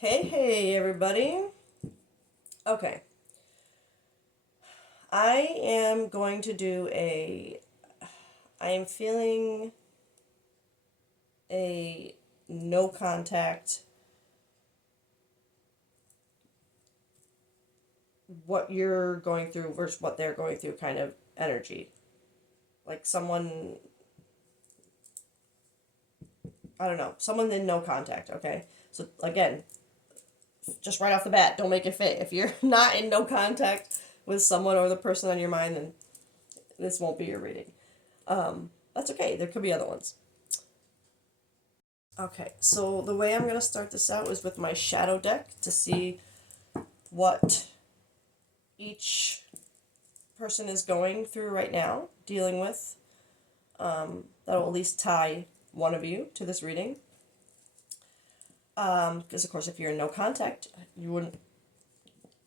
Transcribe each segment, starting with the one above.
Hey, everybody. Okay. I am going to do a. I am feeling a no contact, what you're going through versus what they're going through kind of energy. Like someone, I don't know, someone in no contact, okay? So, again, just right off the bat, don't make it fit. If you're not in no contact with someone or the person on your mind, then this won't be your reading. That's okay. There could be other ones. Okay, so the way I'm going to start this out is with my shadow deck to see what each person is going through right now, dealing with. That'll at least tie one of you to this reading. Because, of course, if you're in no contact, you wouldn't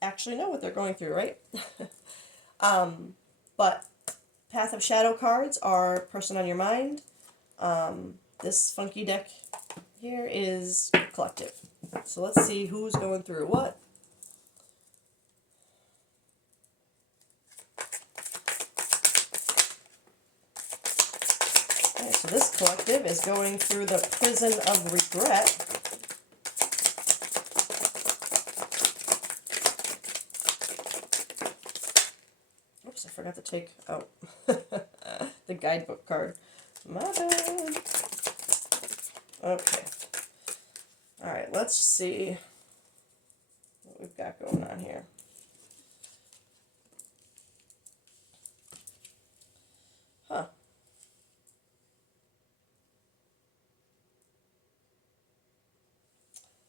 actually know what they're going through, right? But Path of Shadow cards are person on your mind. This funky deck here is collective. So let's see who's going through what. Okay, so this collective is going through the prison of regret. Oops, I forgot to take out the guidebook card. My bad. Okay. Alright, let's see what we've got going on here. Huh.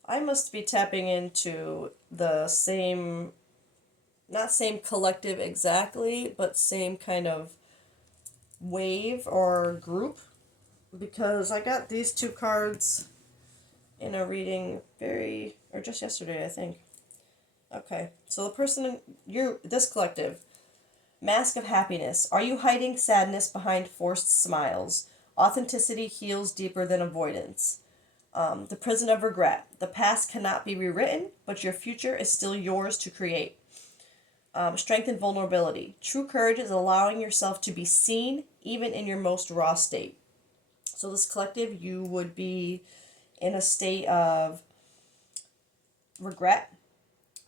I must be tapping into the same, not same collective exactly, but same kind of wave or group, because I got these two cards in a reading or just yesterday, I think. Okay, so the person this collective, Mask of Happiness. Are you hiding sadness behind forced smiles? Authenticity heals deeper than avoidance. The Prison of Regret. The past cannot be rewritten, but your future is still yours to create. Strength and Vulnerability. True courage is allowing yourself to be seen, even in your most raw state. So this collective, you would be in a state of regret,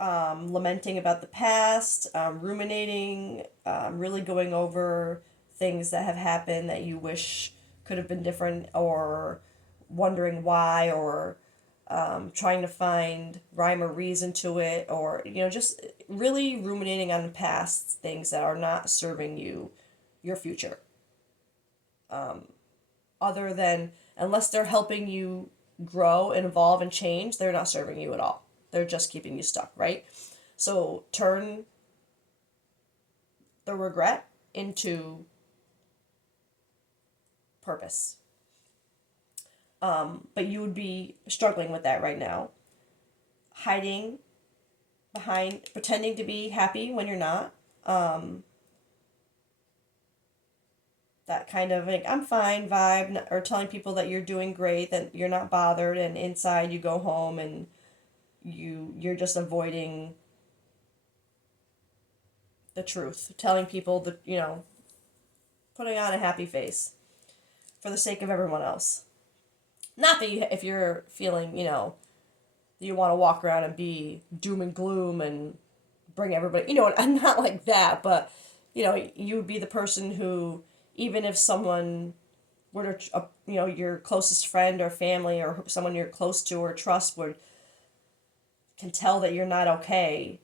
lamenting about the past, ruminating, really going over things that have happened that you wish could have been different, or wondering why, or trying to find rhyme or reason to it, or just really ruminating on past things that are not serving your future. Other than, unless they're helping you grow and evolve and change, they're not serving you at all. They're just keeping you stuck, right? So turn the regret into purpose. But you would be struggling with that right now. Hiding behind, pretending to be happy when you're not. That kind of like, I'm fine vibe, or telling people that you're doing great, that you're not bothered, and inside you go home and you're just avoiding the truth, telling people that, putting on a happy face for the sake of everyone else. Not that if you're feeling, you want to walk around and be doom and gloom and bring everybody, I'm not like that, but, you would be the person who, even if someone were to, your closest friend or family or someone you're close to or trust can tell that you're not okay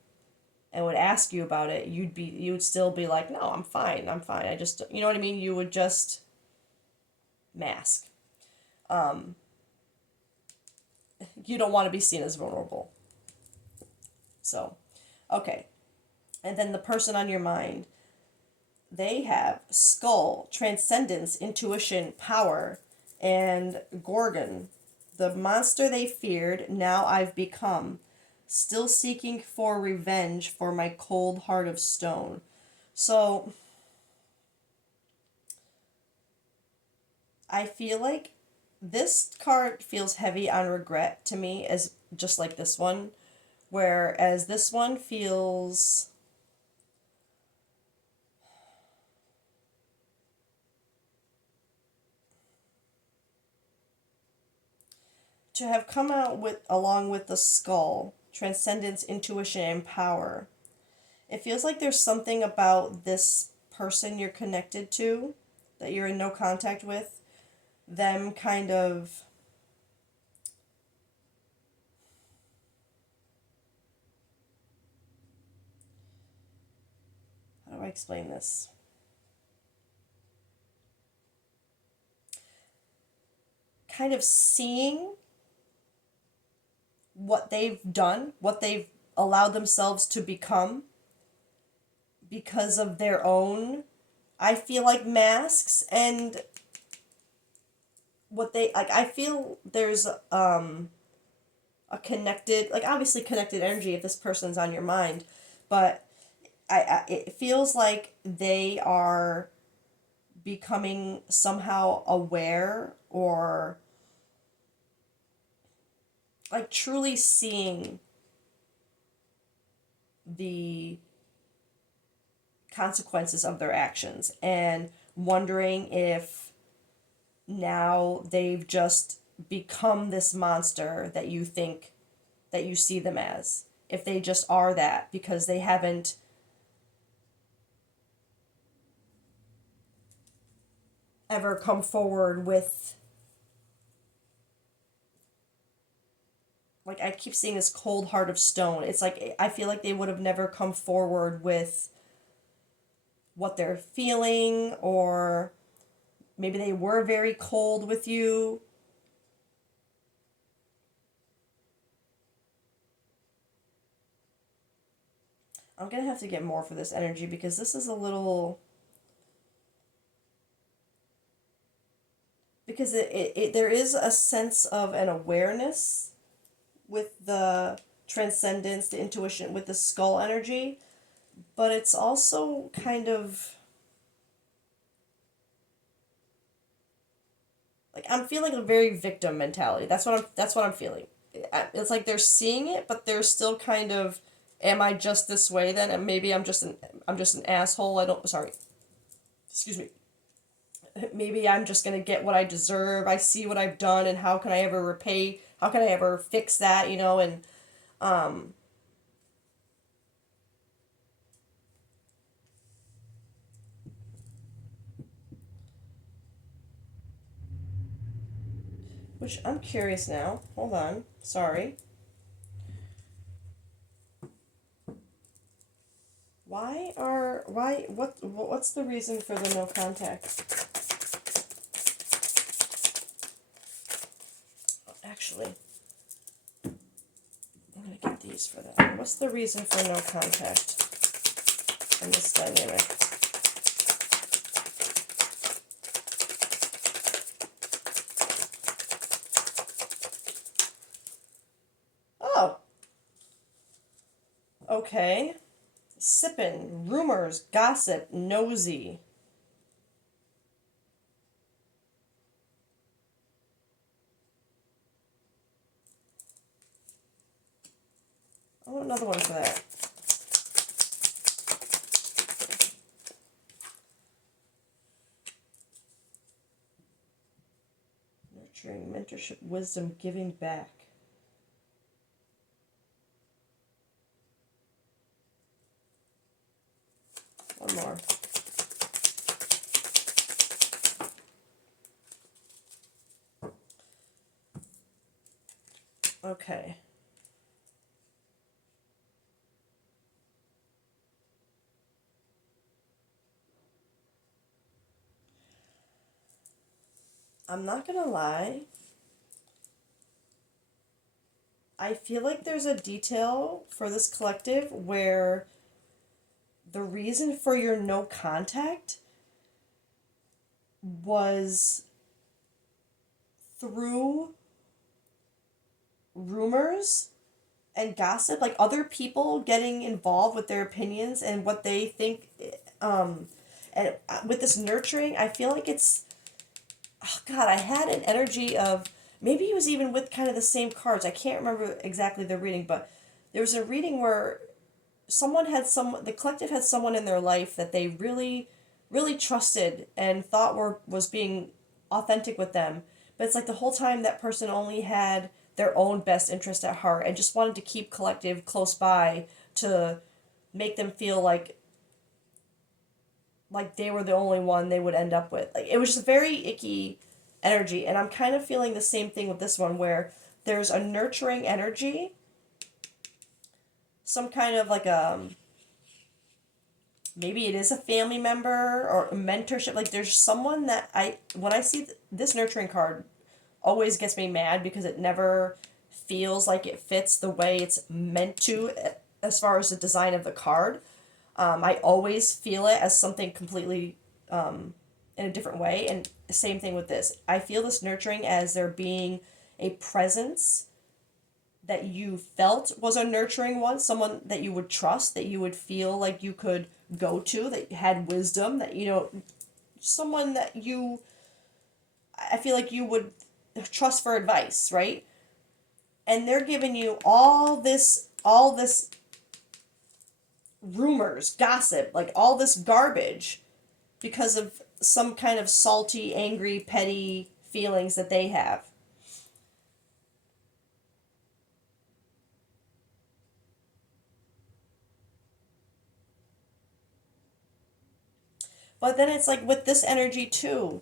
and would ask you about it, you would still be like, no, I'm fine. I just, you know what I mean? You would just mask. You don't want to be seen as vulnerable. So, okay. And then the person on your mind, they have Skull, Transcendence, Intuition, Power, and Gorgon. The monster they feared, now I've become. Still seeking for revenge for my cold heart of stone. So, I feel like this card feels heavy on regret to me, as just like this one, whereas this one feels to have come out with along with the skull, transcendence, intuition, and power. It feels like there's something about this person you're connected to, that you're in no contact with, them kind of how do I explain this? Kind of seeing what they've done, what they've allowed themselves to become because of their own, I feel like, masks, and what they like. I feel there's a connected, like, obviously connected energy if this person's on your mind, but it feels like they are becoming somehow aware, or like truly seeing the consequences of their actions, and wondering if now they've just become this monster that you think, that you see them as, if they just are that because they haven't ever come forward with, like, I keep seeing this cold heart of stone. It's like I feel like they would have never come forward with what they're feeling, or maybe they were very cold with you. I'm gonna have to get more for this energy because this is a little, because there is a sense of an awareness with the transcendence, the intuition, with the skull energy, but it's also kind of like I'm feeling a very victim mentality. That's what I'm feeling. It's like they're seeing it, but they're still kind of, am I just this way then? And maybe I'm just an asshole. I don't, sorry. Excuse me. Maybe I'm just going to get what I deserve. I see what I've done, and how can I ever repay? How can I ever fix that, and um which I'm curious now. Hold on. Sorry. What's the reason for the no contact? Actually, I'm gonna get these for that. What's the reason for no contact in this dynamic? Oh, okay. Sippin', rumors, gossip, nosy. I want another one for that. Nurturing, mentorship, wisdom, giving back. One more. Okay. I'm not gonna lie. I feel like there's a detail for this collective where the reason for your no contact was through rumors and gossip, like other people getting involved with their opinions and what they think. um and with this nurturing, I feel like it's, oh god, I had an energy of maybe he was even with kind of the same cards. I can't remember exactly the reading, but there was a reading where the collective had someone in their life that they really really trusted and thought was being authentic with them, but it's like the whole time that person only had their own best interest at heart and just wanted to keep collective close by to make them feel like they were the only one they would end up with. Like it was just very icky energy, and I'm kind of feeling the same thing with this one where there's a nurturing energy, some kind of like maybe it is a family member or a mentorship. Like there's someone that when I see this nurturing card always gets me mad because it never feels like it fits the way it's meant to as far as the design of the card. I always feel it as something completely in a different way. And same thing with this. I feel this nurturing as there being a presence that you felt was a nurturing one, someone that you would trust, that you would feel like you could go to, that had wisdom, that, someone that I feel like you would trust for advice, right? And they're giving you all this rumors, gossip, like all this garbage because of some kind of salty, angry, petty feelings that they have. But then it's like with this energy too,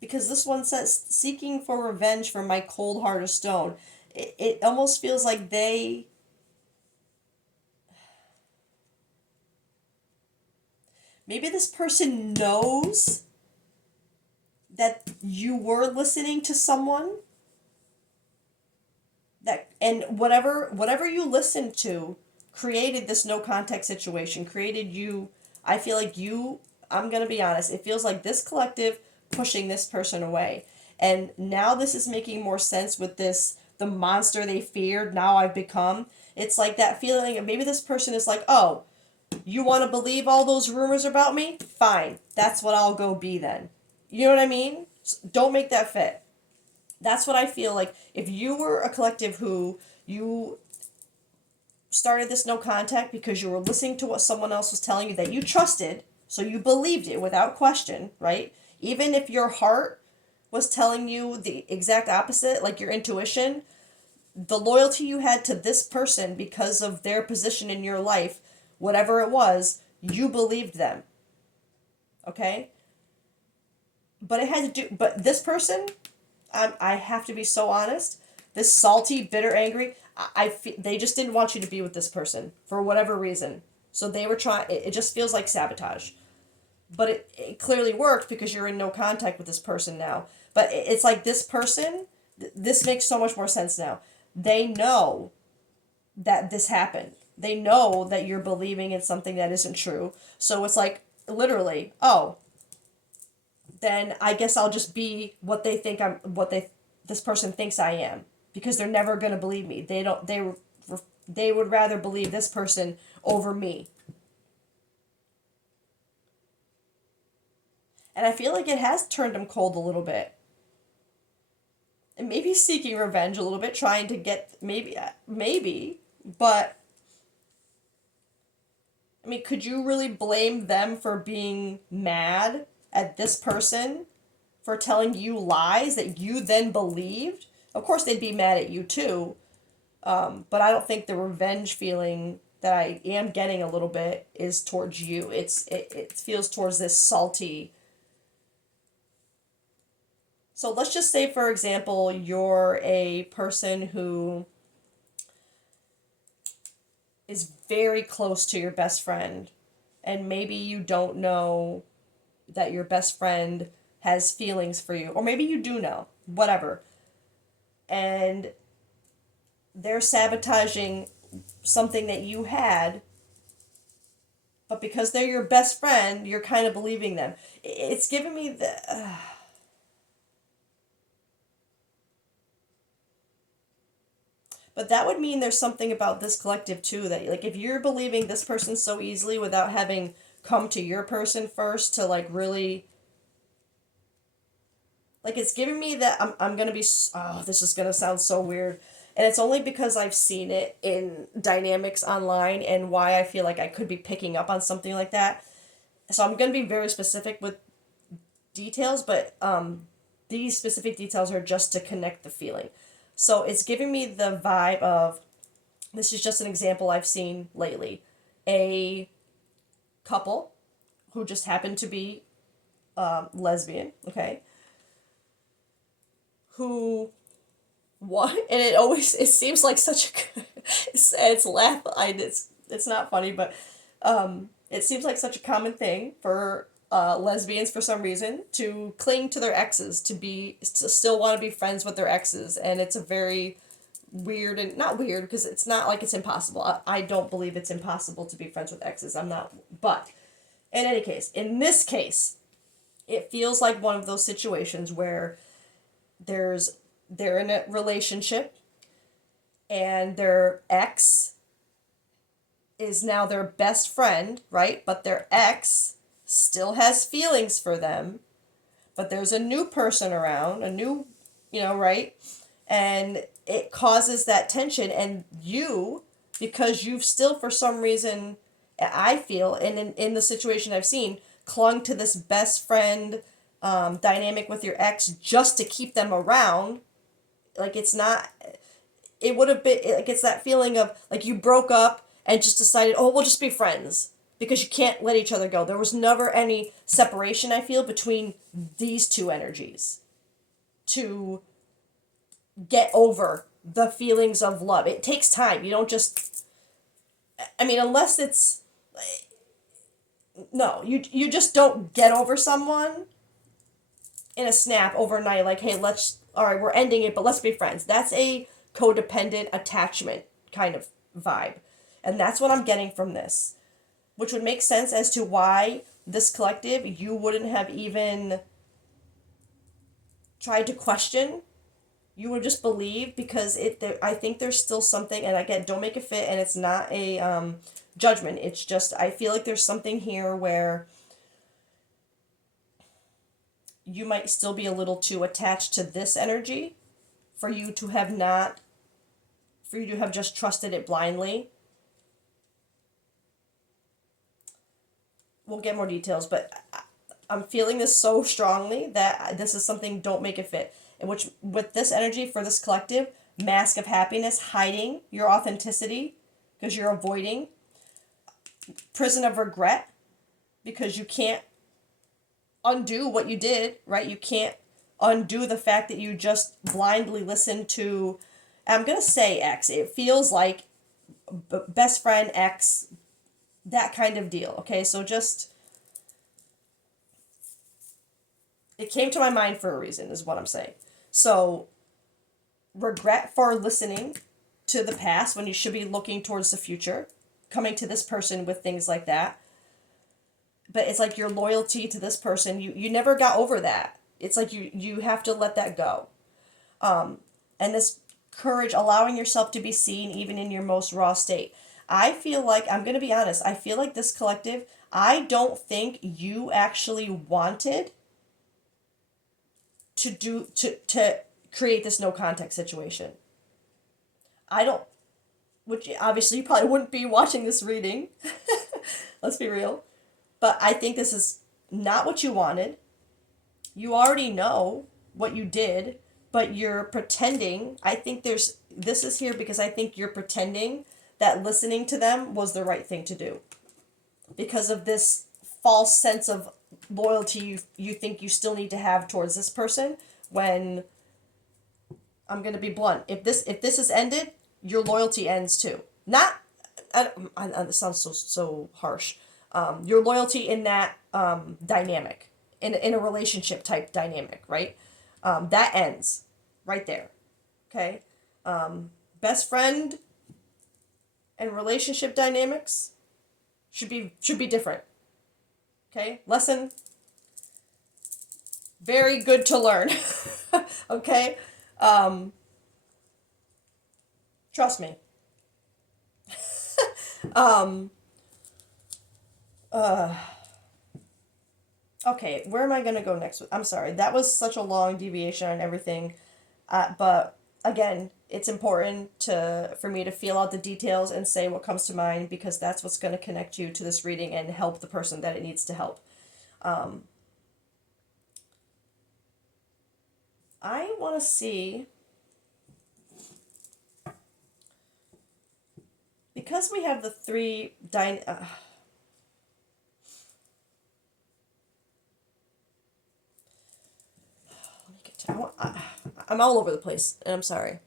because this one says seeking for revenge for my cold heart of stone. It almost feels like maybe this person knows that you were listening to someone that, and whatever you listened to created this no contact situation, created you. I feel like I'm going to be honest, it feels like this collective pushing this person away. And now this is making more sense with this, the monster they feared, now I've become. It's like that feeling of maybe this person is like, oh, you want to believe all those rumors about me? Fine. That's what I'll go be then. You know what I mean? Don't make that fit. That's what I feel like. If you were a collective who you started this no contact because you were listening to what someone else was telling you that you trusted, so you believed it without question, right? Even if your heart was telling you the exact opposite, like your intuition, the loyalty you had to this person because of their position in your life, whatever it was, you believed them. Okay? But it had to do, but this person, I have to be so honest, this salty, bitter, angry, they just didn't want you to be with this person for whatever reason. So they were trying, it just feels like sabotage. But it clearly worked because you're in no contact with this person now. But it's like this person, this makes so much more sense now. They know that this happened. They know that you're believing in something that isn't true. So it's like literally, oh, then I guess I'll just be what this person thinks I am, because they're never going to believe me. They would rather believe this person over me. And I feel like it has turned him cold a little bit. And maybe seeking revenge a little bit, trying to get maybe, but I mean, could you really blame them for being mad at this person for telling you lies that you then believed? Of course, they'd be mad at you too, but I don't think the revenge feeling that I am getting a little bit is towards you. It feels towards this salty. So let's just say, for example, you're a person who is very close to your best friend, and maybe you don't know that your best friend has feelings for you, or maybe you do know, whatever, and they're sabotaging something that you had, but because they're your best friend, you're kind of believing them. It's giving me the. But that would mean there's something about this collective too, that like if you're believing this person so easily without having come to your person first to like really Like it's giving me that I'm gonna be, oh, this is gonna sound so weird. And it's only because I've seen it in dynamics online and why I feel like I could be picking up on something like that. So I'm gonna be very specific with details, but these specific details are just to connect the feeling. So it's giving me the vibe of, this is just an example I've seen lately. A couple who just happened to be lesbian, okay, who what, and it seems like such a it's laugh I it's not funny, but it seems like such a common thing for lesbians for some reason to cling to their exes, to still want to be friends with their exes, and it's a very weird, and not weird because it's not like it's impossible. I don't believe it's impossible to be friends with exes. I'm not, but in any case, in this case, it feels like one of those situations where there's they're in a relationship and their ex is now their best friend, right? But their ex still has feelings for them, but there's a new person around, a new, right? And it causes that tension, and you, because you've still for some reason, I feel, and in the situation I've seen, clung to this best friend dynamic with your ex just to keep them around. Like it's not, it would have been, like it's that feeling of like you broke up and just decided, oh, we'll just be friends because you can't let each other go. There was never any separation, I feel, between these two energies to get over the feelings of love. It takes time. You don't just, I mean, unless it's, no, you just don't get over someone in a snap overnight, like, hey, all right, we're ending it, but let's be friends. That's a codependent attachment kind of vibe. And that's what I'm getting from this, which would make sense as to why this collective, you wouldn't have even tried to question. You would just believe because I think there's still something, and again, don't make it fit, and it's not a judgment. It's just, I feel like there's something here where you might still be a little too attached to this energy for you to have not, for you to have just trusted it blindly. We'll get more details, but I'm feeling this so strongly that this is something, don't make it fit. In which, with this energy for this collective, mask of happiness, hiding your authenticity because you're avoiding, prison of regret because you can't undo what you did, right? You can't undo the fact that you just blindly listened to, I'm going to say X. It feels like best friend X, that kind of deal. Okay, so just, it came to my mind for a reason, is what I'm saying. So, regret for listening to the past when you should be looking towards the future, coming to this person with things like that. But it's like your loyalty to this person, you never got over that. It's like you have to let that go. And this courage, allowing yourself to be seen even in your most raw state. I feel like, I'm going to be honest, I feel like this collective, I don't think you actually wanted to create this no contact situation. I don't, which obviously you probably wouldn't be watching this reading. Let's be real. But I think this is not what you wanted. You already know what you did, but you're pretending. I think this is here because I think you're pretending that listening to them was the right thing to do. Because of this false sense of loyalty you think you still need to have towards this person, when, I'm going to be blunt, if this is ended, your loyalty ends too. Not, it sounds so harsh. Your loyalty in that dynamic, in a relationship type dynamic, right? That ends right there. Okay? Best friend and relationship dynamics should be different. Okay? Lesson very good to learn. Okay? Trust me. Um Okay, where am I gonna go next? I'm sorry, that was such a long deviation on everything. But again, it's important for me to feel out the details and say what comes to mind because that's what's going to connect you to this reading and help the person that it needs to help. Um, I want to see, because we have the three let me get to, I'm all over the place, and I'm sorry.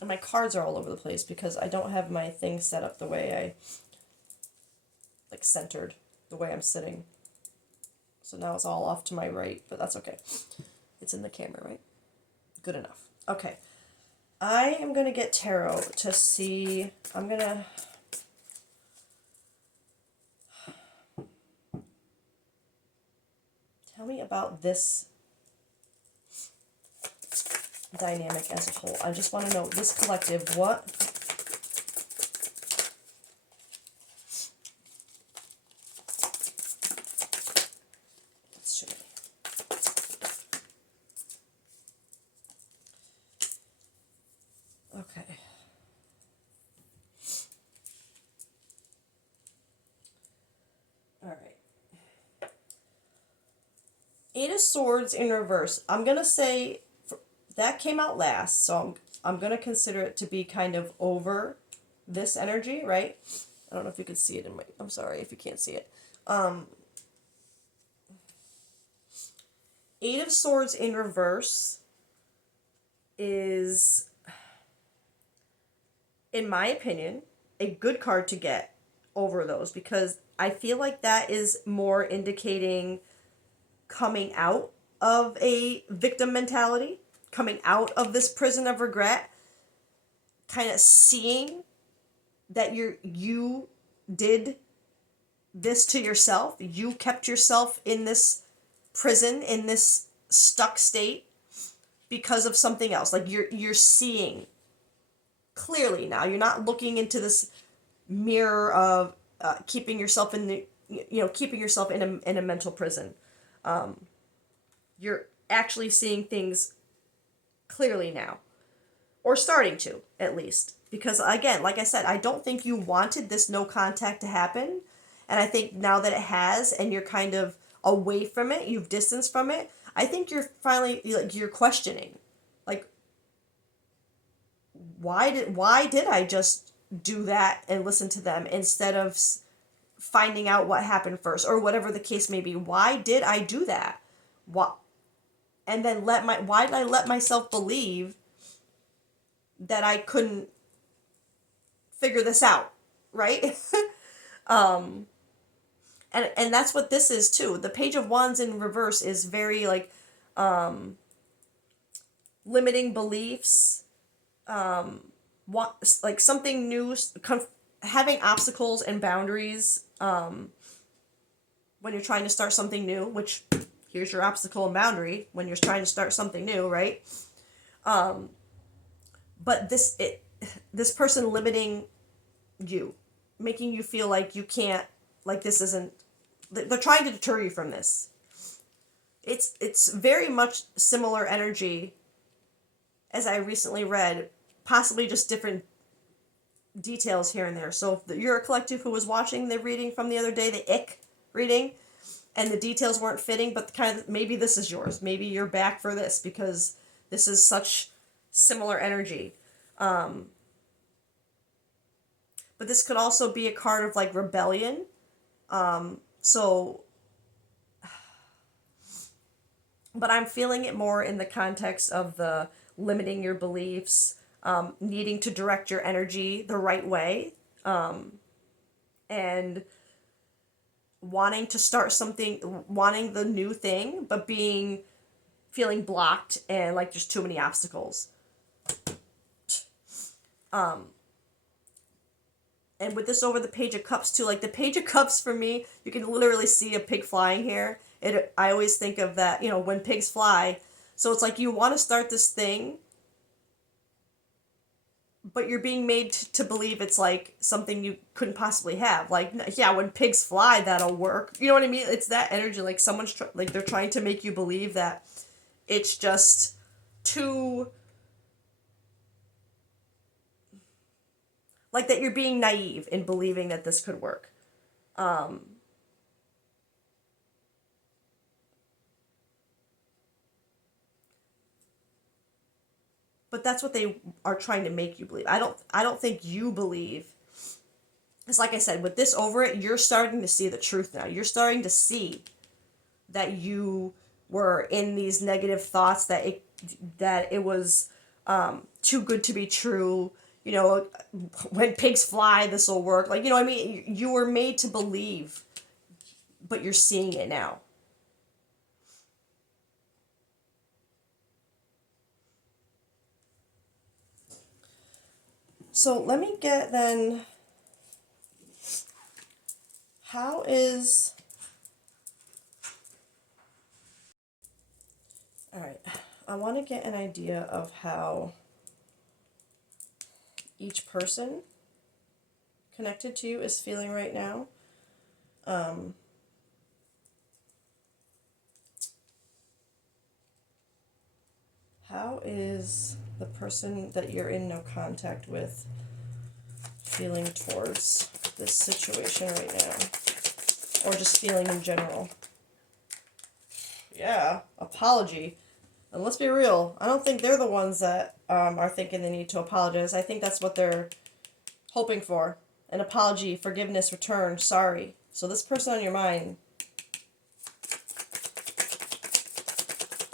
And my cards are all over the place because I don't have my thing set up the way like centered, the way I'm sitting. So now it's all off to my right, but that's okay. It's in the camera, right? Good enough. Okay. I am going to get tarot to see. I'm going to. Tell me about this dynamic as a whole. I just want to know this collective, what. Let's show me. Okay. All right. Eight of Swords in reverse. I'm going to say that came out last, so I'm going to consider it to be kind of over this energy, right? I don't know if you can see it in my. I'm sorry if you can't see it. Eight of Swords in reverse is, in my opinion, a good card to get over those because I feel like that is more indicating coming out of a victim mentality, coming out of this prison of regret, kind of seeing that you did this to yourself. You kept yourself in this prison, in this stuck state because of something else. Like you're seeing clearly now. You're not looking into this mirror of keeping yourself in the keeping yourself in a mental prison. You're actually seeing things clearly now, or starting to at least. Because again, like I said, I don't think you wanted this no contact to happen, and I think now that it has, and you're kind of away from it, you've distanced from it. I think you're finally like you're questioning, like why did I just do that and listen to them instead of finding out what happened first or whatever the case may be. Why did I do that? What? And then why did I let myself believe that I couldn't figure this out, right? um and that's what this is too. The Page of Wands in reverse is very like limiting beliefs, like something new, having obstacles and boundaries when you're trying to start something new, which here's your obstacle and boundary when you're trying to start something new, right? But this person limiting you, making you feel like you can't, like this isn't, they're trying to deter you from this. It's very much similar energy as I recently read, possibly just different details here and there. So if you're a collective who was watching the reading from the other day, the ick reading, and the details weren't fitting, but kind of maybe this is yours. Maybe you're back for this because this is such similar energy. But this could also be a card of like rebellion. So, but I'm feeling it more in the context of the limiting your beliefs, needing to direct your energy the right way, and wanting to start something, wanting the new thing, but feeling blocked and like there's too many obstacles. And with this over the Page of Cups too, like the Page of Cups for me, you can literally see a pig flying here. I always think of that, when pigs fly. So it's like you want to start this thing, but you're being made to believe it's like something you couldn't possibly have. Like, yeah, when pigs fly, that'll work. You know what I mean? It's that energy. Like like they're trying to make you believe that it's just too, like that you're being naive in believing that this could work. Um, but that's what they are trying to make you believe. I don't think you believe. It's like I said, with this over it, you're starting to see the truth now. You're starting to see that you were in these negative thoughts, that it was too good to be true. You know, when pigs fly, this will work. Like, you know what I mean? You were made to believe, but you're seeing it now. So let me get then, how is, all right, I want to get an idea of how each person connected to you is feeling right now. Um, how is the person that you're in no contact with feeling towards this situation right now? Or just feeling in general? Yeah, apology. And let's be real, I don't think they're the ones that are thinking they need to apologize. I think that's what they're hoping for. An apology, forgiveness, return, sorry. So this person on your mind,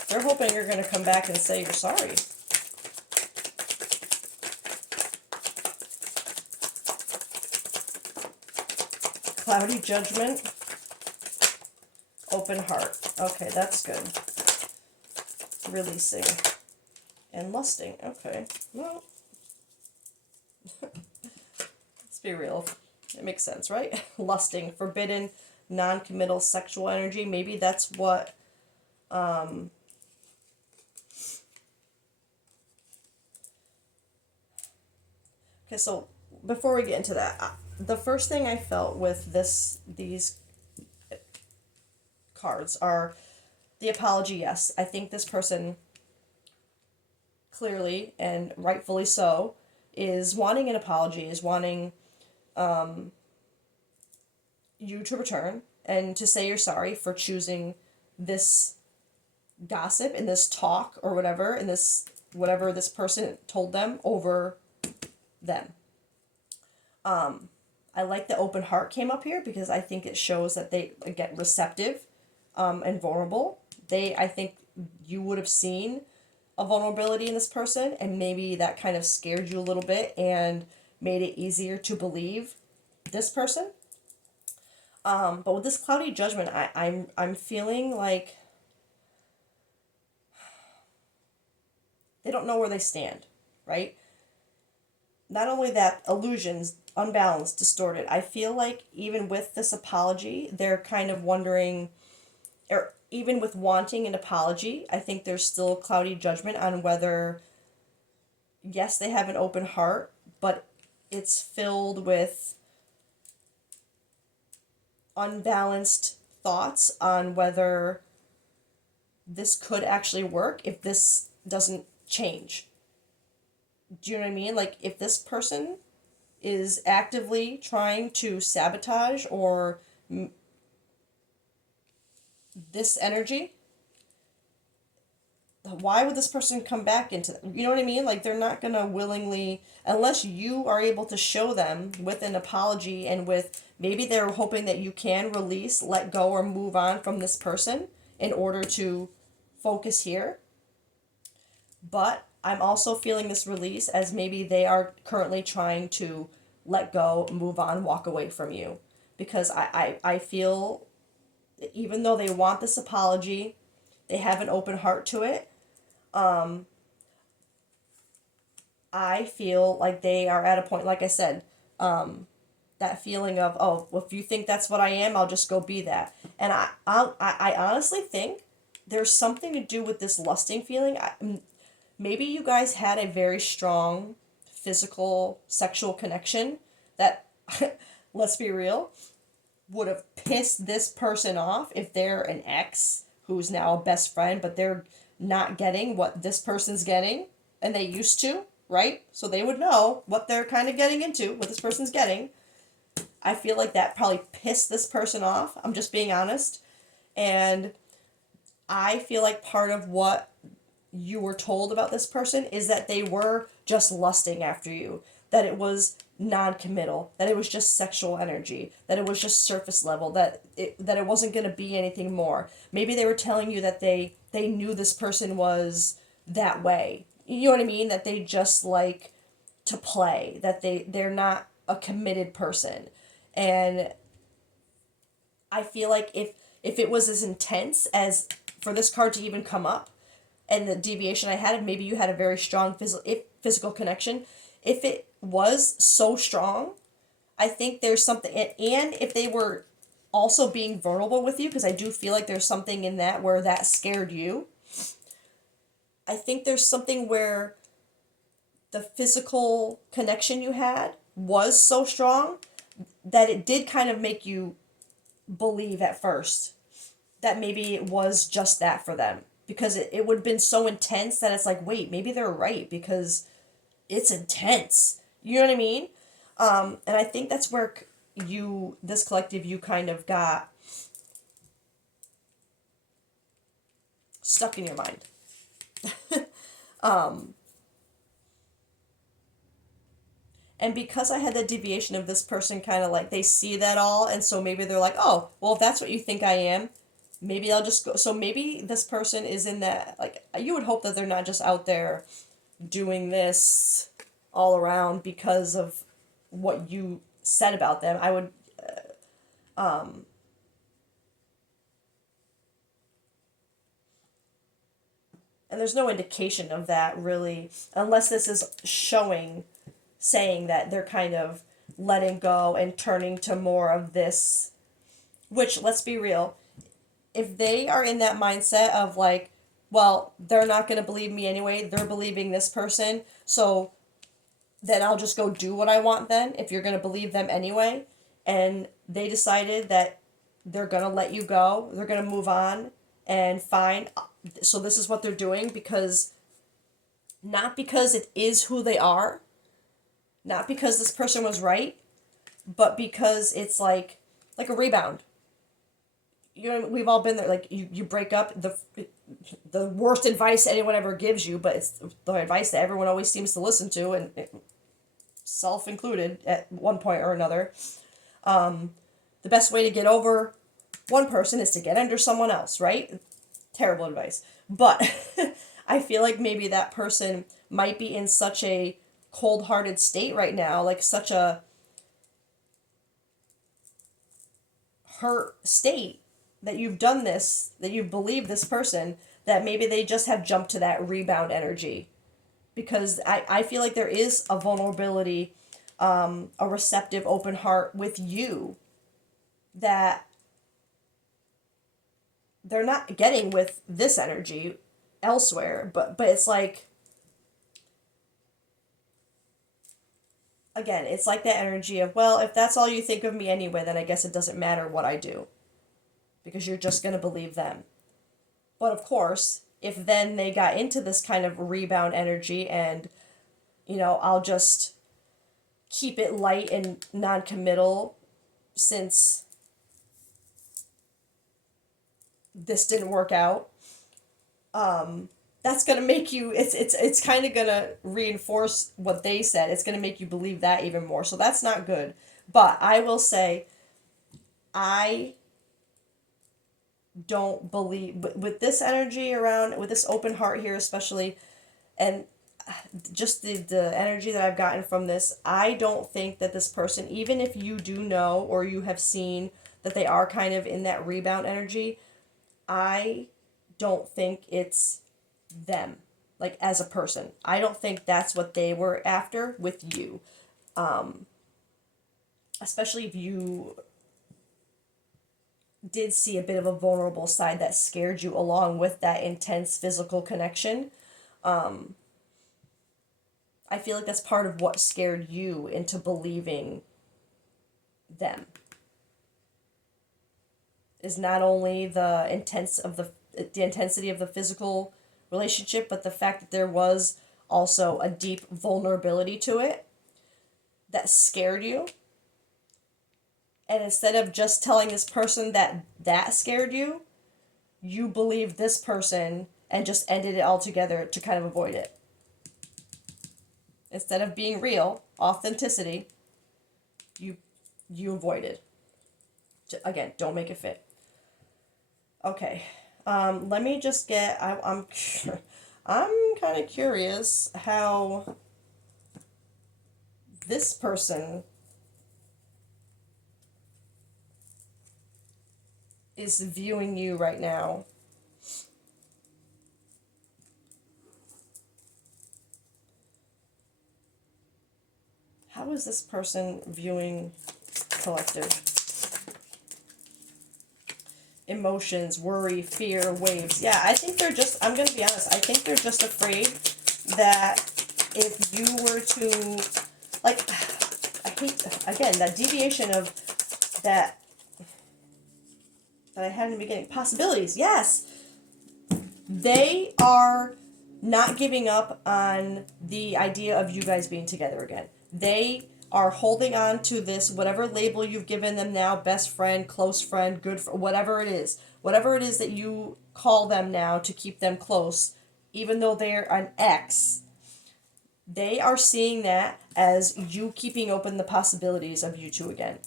they're hoping you're going to come back and say you're sorry. Cloudy judgment, open heart. Okay, that's good. Releasing. And lusting. Okay, well, let's be real. It makes sense, right? Lusting, forbidden, non-committal sexual energy. Maybe that's what okay, so before we get into that, the first thing I felt with these cards are the apology. Yes, I think this person clearly and rightfully so is wanting an apology, is wanting you to return and to say you're sorry for choosing this gossip and this talk or whatever, and this whatever this person told them over them. I like the open heart came up here because I think it shows that they get receptive and vulnerable. I think you would have seen a vulnerability in this person, and maybe that kind of scared you a little bit and made it easier to believe this person. But with this cloudy judgment, I'm feeling like they don't know where they stand, right? Not only that, illusions, unbalanced, distorted. I feel like even with this apology, they're kind of wondering, or even with wanting an apology, I think there's still cloudy judgment on whether, yes, they have an open heart, but it's filled with unbalanced thoughts on whether this could actually work if this doesn't change. Do you know what I mean? Like, if this person is actively trying to sabotage or this energy, why would this person come back into that? You know what I mean? Like, they're not gonna willingly, unless you are able to show them with an apology and with maybe they're hoping that you can release, let go, or move on from this person in order to focus here. But I'm also feeling this release as maybe they are currently trying to let go, move on, walk away from you. Because I feel, even though they want this apology, they have an open heart to it. I feel like they are at a point, like I said, that feeling of, oh, well, if you think that's what I am, I'll just go be that. And I honestly think there's something to do with this lusting feeling. Maybe you guys had a very strong physical sexual connection that, let's be real, would have pissed this person off if they're an ex who's now a best friend, but they're not getting what this person's getting, and they used to, right? So they would know what they're kind of getting into, what this person's getting. I feel like that probably pissed this person off. I'm just being honest. And I feel like part of what you were told about this person is that they were just lusting after you, that it was non-committal, that it was just sexual energy, that it was just surface level, that it wasn't going to be anything more. Maybe they were telling you that they knew this person was that way. You know what I mean? That they just like to play, that they're not a committed person. And I feel like if it was as intense as for this card to even come up, and the deviation I had, maybe you had a very strong physical connection. If it was so strong, I think there's something, and if they were also being vulnerable with you, because I do feel like there's something in that where that scared you. I think there's something where the physical connection you had was so strong that it did kind of make you believe at first that maybe it was just that for them, because it would have been so intense that it's like, wait, maybe they're right, because it's intense. You know what I mean? And I think that's where this collective, you kind of got stuck in your mind. And because I had the deviation of this person kind of like, they see that all, and so maybe they're like, oh, well, if that's what you think I am, maybe I'll just go. So maybe this person is in that, like, you would hope that they're not just out there doing this all around because of what you said about them. I would, and there's no indication of that really, unless this is saying that they're kind of letting go and turning to more of this, which, let's be real, if they are in that mindset of like, well, they're not going to believe me anyway, they're believing this person, so then I'll just go do what I want then, if you're going to believe them anyway, and they decided that they're going to let you go, they're going to move on, and fine, so this is what they're doing, because, not because it is who they are, not because this person was right, but because it's like a rebound. You know, we've all been there. Like you break up, the worst advice anyone ever gives you, but it's the advice that everyone always seems to listen to, and self included at one point or another. The best way to get over one person is to get under someone else, right? Terrible advice, but I feel like maybe that person might be in such a cold-hearted state right now, like such a hurt state, that you've done this, that you've believed this person, that maybe they just have jumped to that rebound energy. Because I feel like there is a vulnerability, a receptive, open heart with you that they're not getting with this energy elsewhere. But it's like, again, it's like that energy of, well, if that's all you think of me anyway, then I guess it doesn't matter what I do, because you're just going to believe them. But of course, if then they got into this kind of rebound energy and, I'll just keep it light and non-committal since this didn't work out, that's going to make you, it's kind of going to reinforce what they said. It's going to make you believe that even more. So that's not good. But I will say, I don't believe, with this energy around, with this open heart here especially, and just the energy that I've gotten from this, I don't think that this person, even if you do know or you have seen that they are kind of in that rebound energy, I don't think it's them, like as a person. I don't think that's what they were after with you. Especially if you did see a bit of a vulnerable side that scared you along with that intense physical connection. I feel like that's part of what scared you into believing them. Is not only the intensity of the physical relationship, but the fact that there was also a deep vulnerability to it that scared you. And instead of just telling this person that scared you, you believed this person and just ended it altogether to kind of avoid it. Instead of being real, authenticity, you avoided. Again, don't make it fit. Okay, let me just get. I'm kind of curious how this person is viewing you right now. How is this person viewing collective? Emotions, worry, fear, waves. Yeah, I think they're just, I'm going to be honest, I think they're just afraid that if you were to, like, I hate, again, that deviation of that I had in the beginning. Possibilities, yes. They are not giving up on the idea of you guys being together again. They are holding on to this, whatever label you've given them now, best friend, close friend, good friend, whatever it is that you call them now to keep them close, even though they're an ex, they are seeing that as you keeping open the possibilities of you two again.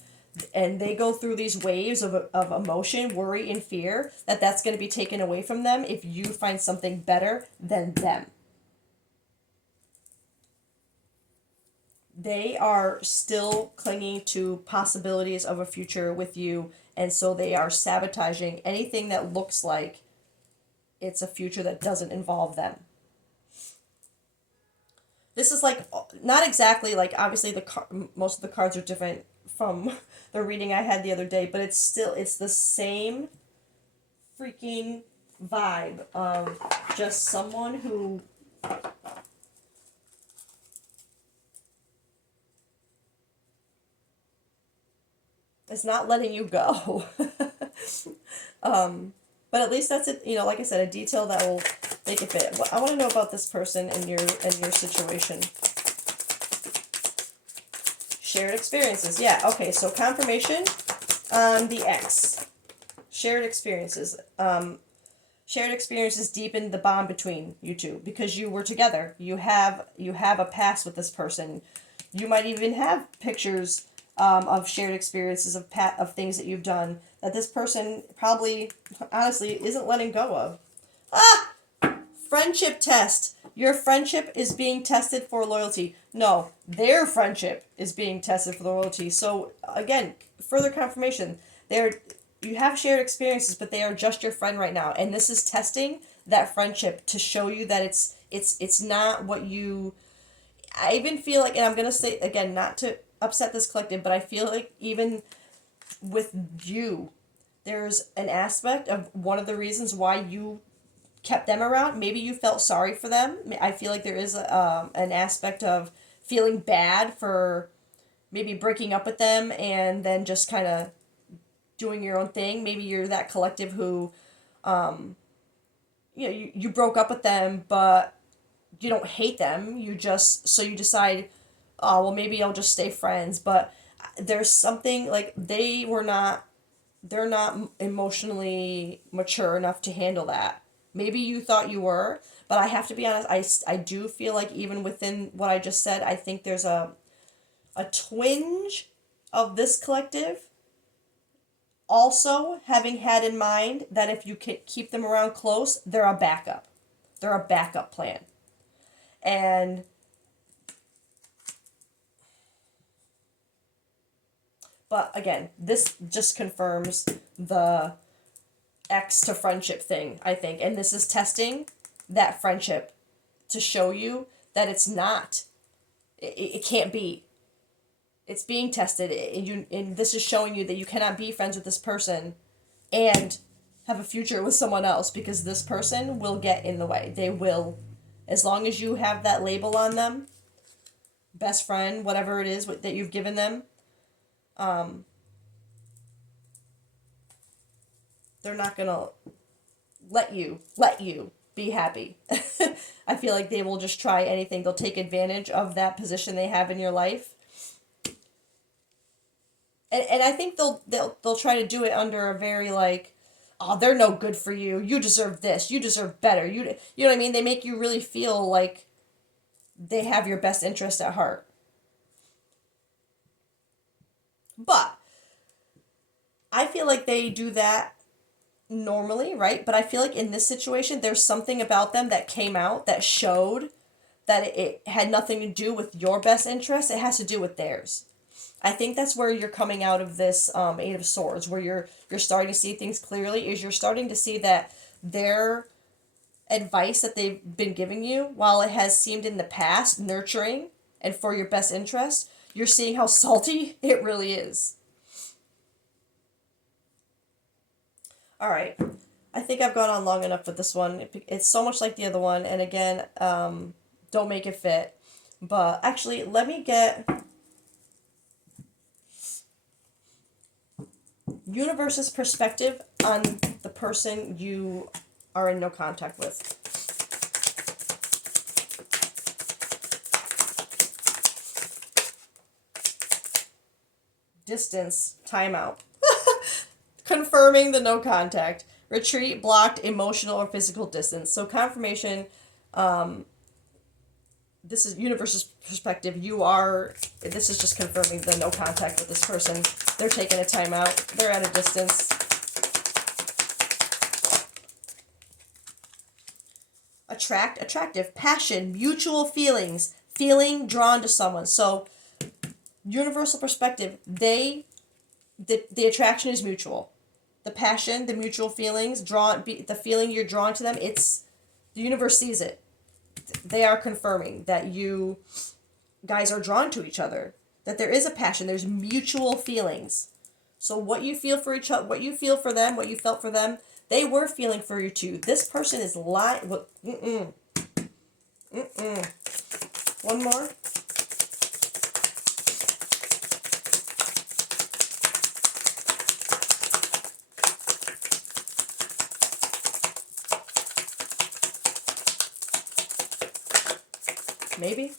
And they go through these waves of emotion, worry, and fear that's going to be taken away from them if you find something better than them. They are still clinging to possibilities of a future with you, and so they are sabotaging anything that looks like it's a future that doesn't involve them. This is like, not exactly like, obviously most of the cards are different from the reading I had the other day, but it's the same freaking vibe of just someone who is not letting you go. But at least that's it. You know, like I said, a detail that will make it fit. I want to know about this person and your situation. Shared experiences. Yeah. Okay. So confirmation on the X. Shared experiences. Shared experiences deepened the bond between you two because you were together. You have a past with this person. You might even have pictures of shared experiences of things that you've done that this person probably, honestly, isn't letting go of. Friendship test. Your friendship is being tested for loyalty. No, their friendship is being tested for loyalty. So again, further confirmation. You have shared experiences, but they are just your friend right now, and this is testing that friendship to show you that it's not what you. I even feel like, and I'm gonna say again, not to upset this collective, but I feel like even with you, there's an aspect of one of the reasons why you kept them around. Maybe you felt sorry for them. I feel like there is an aspect of feeling bad for maybe breaking up with them and then just kind of doing your own thing. Maybe you're that collective who, you broke up with them, but you don't hate them. You decide, oh, well, maybe I'll just stay friends. But there's something like they're not emotionally mature enough to handle that. Maybe you thought you were, but I have to be honest, I do feel like even within what I just said, I think there's a twinge of this collective also having had in mind that if you keep them around close, they're a backup. They're a backup plan. And but again, this just confirms the X to friendship thing, I think. And this is testing that friendship to show you that it's not, it can't be. It's being tested. And this is showing you that you cannot be friends with this person and have a future with someone else because this person will get in the way. They will, as long as you have that label on them, best friend, whatever it is that you've given them, they're not gonna let you be happy. I feel like they will just try anything. They'll take advantage of that position they have in your life. And I think they'll try to do it under a very like, oh, they're no good for you. You deserve this. You deserve better. You know what I mean? They make you really feel like they have your best interest at heart. But I feel like they do that normally, right? But I feel like in this situation, there's something about them that came out that showed that it had nothing to do with your best interest. It has to do with theirs. I think that's where you're coming out of this Eight of Swords, where you're starting to see things clearly. Is you're starting to see that their advice that they've been giving you, while it has seemed in the past nurturing and for your best interest, you're seeing how salty it really is. All right. I think I've gone on long enough with this one. It's so much like the other one. And again, don't make it fit. But actually, let me get universe's perspective on the person you are in no contact with. Distance, timeout. Confirming the no contact. Retreat, blocked, emotional or physical distance. So confirmation, this is universe's perspective. This is just confirming the no contact with this person. They're taking a timeout. They're at a distance. Attractive, passion, mutual feelings, feeling drawn to someone. So universal perspective, the attraction is mutual. The passion, the mutual feelings, the feeling you're drawn to them, the universe sees it. They are confirming that you guys are drawn to each other, that there is a passion, there's mutual feelings. So what you feel for each other, what you feel for them, what you felt for them, they were feeling for you too. This person is lying. One more. Maybe.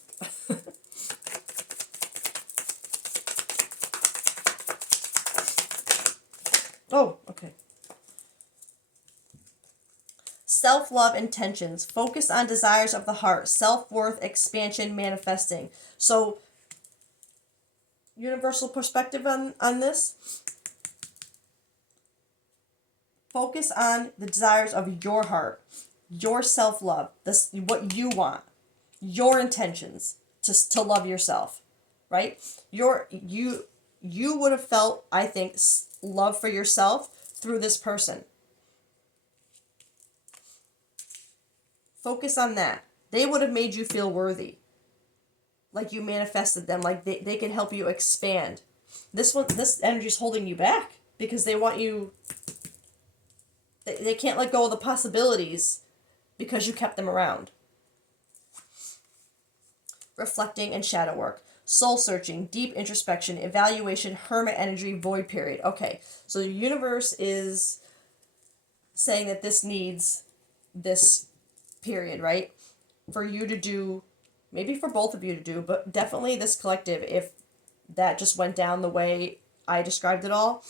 Oh, okay. Self-love intentions. Focus on desires of the heart. Self-worth, expansion, manifesting. So, universal perspective on this. Focus on the desires of your heart. Your self-love. What you want. Your intentions to love yourself, right? You would have felt, I think, love for yourself through this person. Focus on that. They would have made you feel worthy, like you manifested them, like they can help you expand. This energy is holding you back because they want you. They can't let go of the possibilities because you kept them around. Reflecting and shadow work. Soul searching, deep introspection, evaluation, hermit energy, void period. Okay, so the universe is saying that this needs this period, right? For you to do, maybe for both of you to do, but definitely this collective, if that just went down the way I described it all.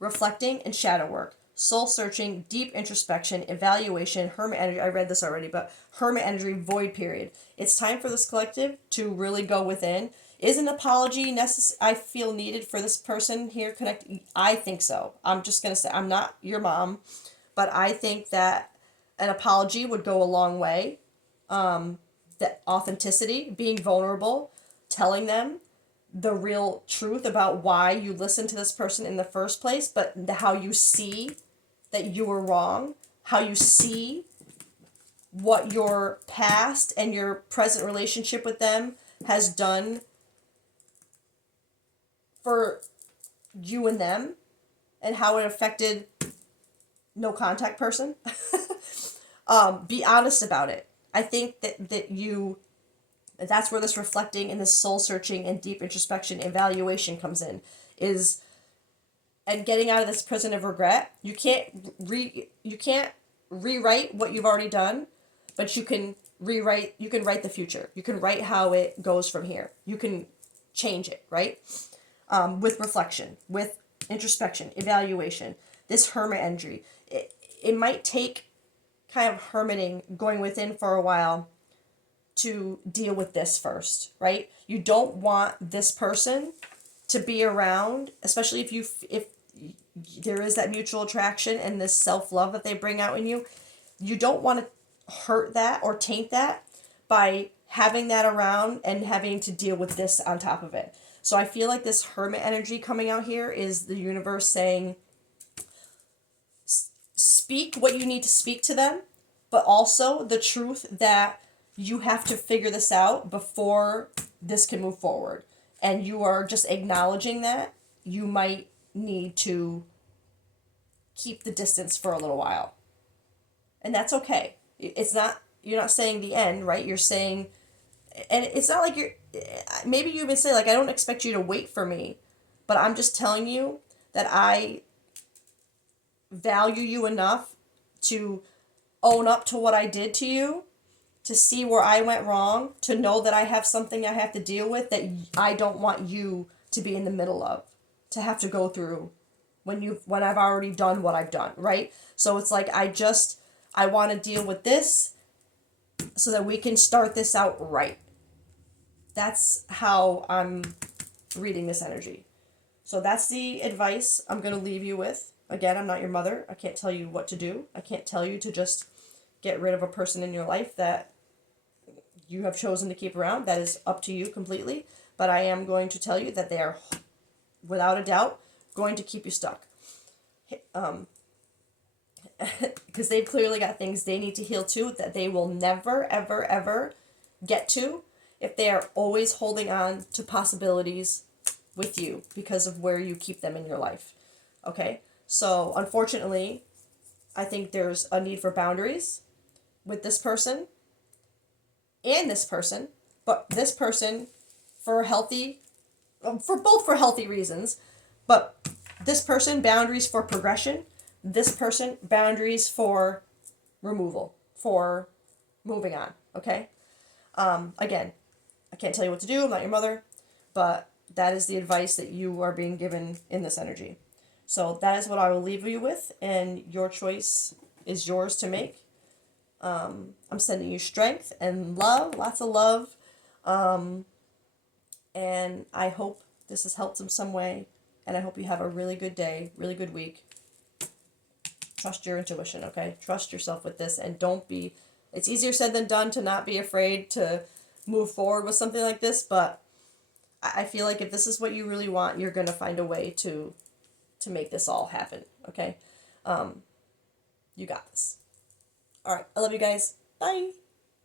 Reflecting and shadow work. Soul searching, deep introspection, evaluation, hermit energy. I read this already, but hermit energy, void period. It's time for this collective to really go within. Is an apology necessary? I feel needed for this person here connect. I think so. I'm just gonna say I'm not your mom, but I think that an apology would go a long way. That authenticity, being vulnerable, telling them the real truth about why you listened to this person in the first place, but how you see that you were wrong, how you see what your past and your present relationship with them has done for you and them, and how it affected no contact person. Be honest about it. I think that you, That's where this reflecting and this soul searching and deep introspection evaluation comes in, is and getting out of this prison of regret. You can't rewrite what you've already done, but you can write the future. You can write how it goes from here. You can change it, right? With reflection, with introspection, evaluation, this hermit energy. It might take kind of hermiting, going within for a while to deal with this first, right? You don't want this person to be around, especially if there is that mutual attraction and this self-love that they bring out in you. You don't want to hurt that or taint that by having that around and having to deal with this on top of it. So I feel like this hermit energy coming out here is the universe saying, speak what you need to speak to them, but also the truth that you have to figure this out before this can move forward. And you are just acknowledging that you might need to keep the distance for a little while. And that's okay. You're not saying the end, right? You're saying, and it's not like maybe you even say, like, I don't expect you to wait for me, but I'm just telling you that I value you enough to own up to what I did to you, to see where I went wrong, to know that I have something I have to deal with that I don't want you to be in the middle of, to have to go through when I've already done what I've done, right? So it's like, I want to deal with this so that we can start this out right. That's how I'm reading this energy. So that's the advice I'm going to leave you with. Again, I'm not your mother. I can't tell you what to do. I can't tell you to just get rid of a person in your life that you have chosen to keep around. That is up to you completely. But I am going to tell you that they are, without a doubt, going to keep you stuck. Because they've clearly got things they need to heal too that they will never, ever, ever get to if they are always holding on to possibilities with you because of where you keep them in your life. Okay? So, unfortunately, I think there's a need for boundaries with this person and this person, but this person for both healthy reasons, but this person, boundaries for progression, this person, boundaries for removal, for moving on, okay? Again, I can't tell you what to do, I'm not your mother, but that is the advice that you are being given in this energy. So that is what I will leave you with, and your choice is yours to make. I'm sending you strength and love, lots of love, and I hope this has helped in some way, and I hope you have a really good day, really good week. Trust your intuition, okay? Trust yourself with this, and it's easier said than done to not be afraid to move forward with something like this, but I feel like if this is what you really want, you're going to find a way to make this all happen, okay? You got this. All right, I love you guys. Bye.